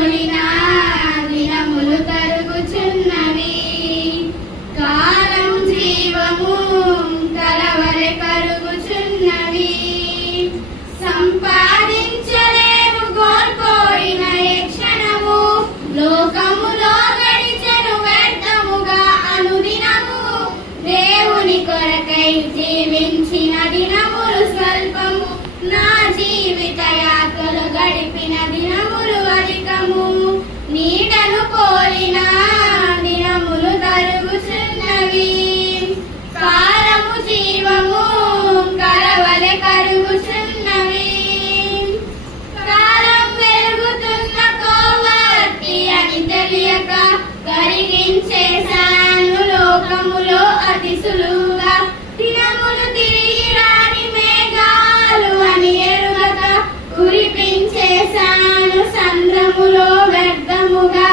పోలిన దినములు తరుగుచున్నవి. కాలం జీవము కలవరె కరుగుచున్నవి. సంపాదించలేము కోల్పోయిన ఏ క్షణము, లోకములో గడిచెను వ్యర్థముగా అనుదినము. దేవుని కొరకై జీవించిన దినములు స్వల్పము, నా జీవిత యాత్రలు గడిపిన దినములు అధికము. నీడను పోలిన దినములు తరుగుచున్నవి. కాలము జీవము కలవలె కరుగుచున్నవి. కాలం వెలుగుతున్న కోవర్తి అని తెలియక కరిగించేశాను లోకములో అతి సులువుగా. దినములు తిరిగి రాని మేఘాలు అని ఎరుగక కురిపించేశాను సంద్రములో వ్యర్థముగా.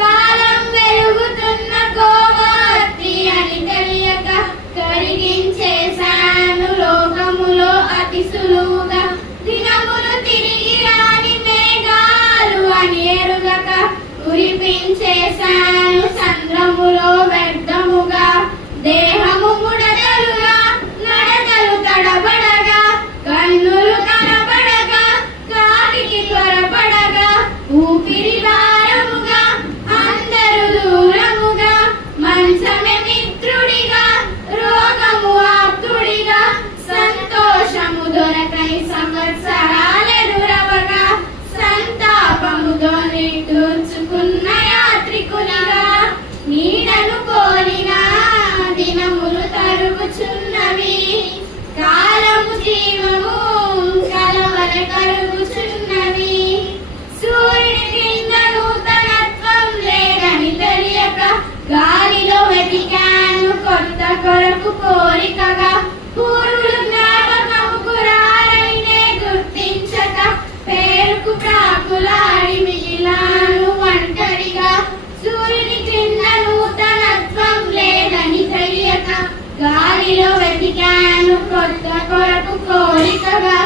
కాలం వెలుగుతున్న కోవర్తి అని తెలియక కరిగించేశాను లోకములో అతి సులువుగా. దినములు తిరిగి రాని మేఘాలు అని ఎరుగక కురిపించేశాను సంద్రములో వ్యర్థముగా. దేహము ముడతలుగా, నడతలు తడబడగా, కన్నులు కనబడగా, కాలికి త్వరపడగా, ఊపిరి భారముగా, అందరూ దూరముగా, మంచమే మిత్రుడిగా, రోగము ఆప్తుడిగా, సంతోషము దొరకని సంవత్సరాలెదురవగా, సంతాపముతో నిట్టూర్చుకున్న యాత్రికునిగా. నీడను పోలిన దినములు తరుగుచున్నవి. కాలము జీవము కలవలె కరుగుచున్నవి. సూర్యుని క్రింద నూతనత్వం లేదని తెలియక గాలిలో వెతికాను కొత్త కొరకు కోరికగా. పూర్వులు జ్ఞాపకముకు రారైనే గుర్తించక పేరుకు ప్రాకులాడి మిగిలాను ఒంటరిగా. సూర్యుని క్రింద నూతనత్వం లేదని తెలియక గాలిలో వెతికాను కొత్త కొరకు కోరికగా.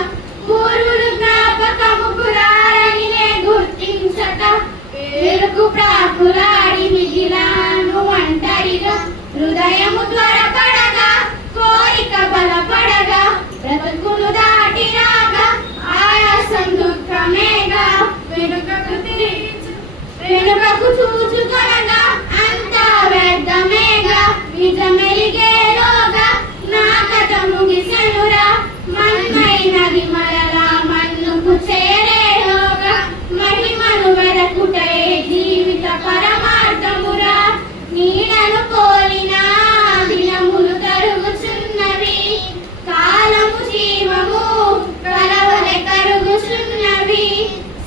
పూర్వులు జ్ఞాపకముకు రారని గుర్తించక పేరుకు ప్రాకులాడి మిగిలాను ఒంటరిగా. హృదయము త్వరపడగా, కోరిక బలపడగా, బ్రతుకును దాటి రాగా, ఆయాసం దుఃఖమేగా. వెనుకకు చూచుకొనగా అంతా వ్యర్థమేగా. నిజమెలిగేలోగా నా కథ ముగిసెనురా. మన్నైనది మరలా మన్నుకు చేరేలోగా, మహిమను వెదకుటే జీవిత పరమార్థమురా. నీడను పోలిన దినములు తరుగుచున్నవి. కాలము జీవము కలవలె కరుగుచున్నవి.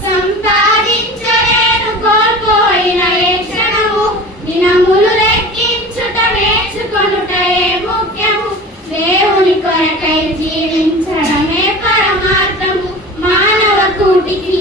సంపాదించలేను కోల్పోయిన ఏ క్షణము, దినములు లెక్కించుట నేర్చుకొనుటయే ముఖ్యము. దేవుని కొరకై జీవించడమే పరమార్థము. మానవ కూటికి